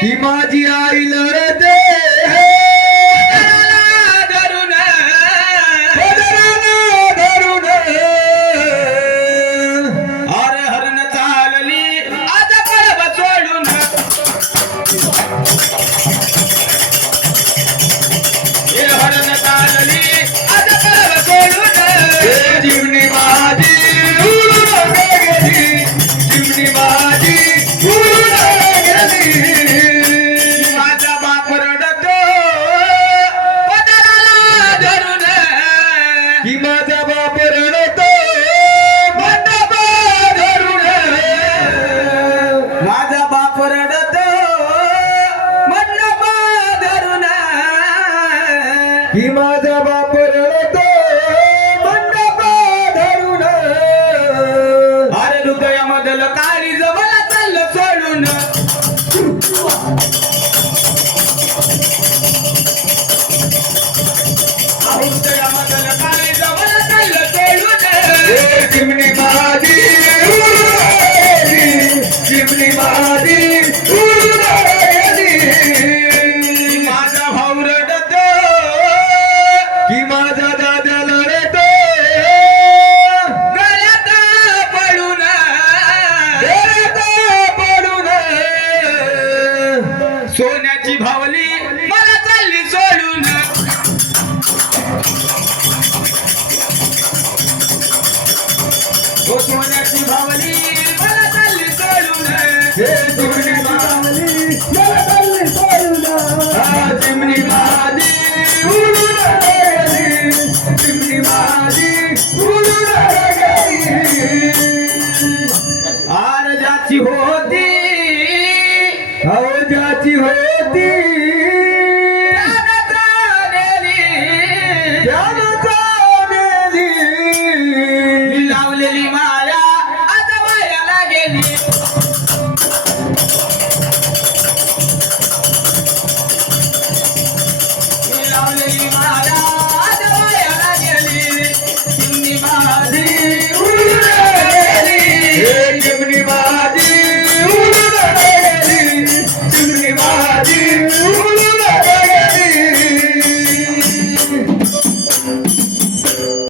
की माझी आई लढते धरून. धरून. अरे हरण चालली आज कळब सोडून. हे हरण चालली आज कळब सोडून. हे जीवनी माझी जीवनी माझा बाप रडतो मंडप धरून की माझा बाप रडतो. मंडप धरून अरे हृदयामधलं काळी जमला चाललं सोडून. हृदयामधलं काळी जमला चाललं सोडून. सोन्याची भावली. मला चालली सोडून सोन्याची भावली माझी होती. अहो ज्याची होती.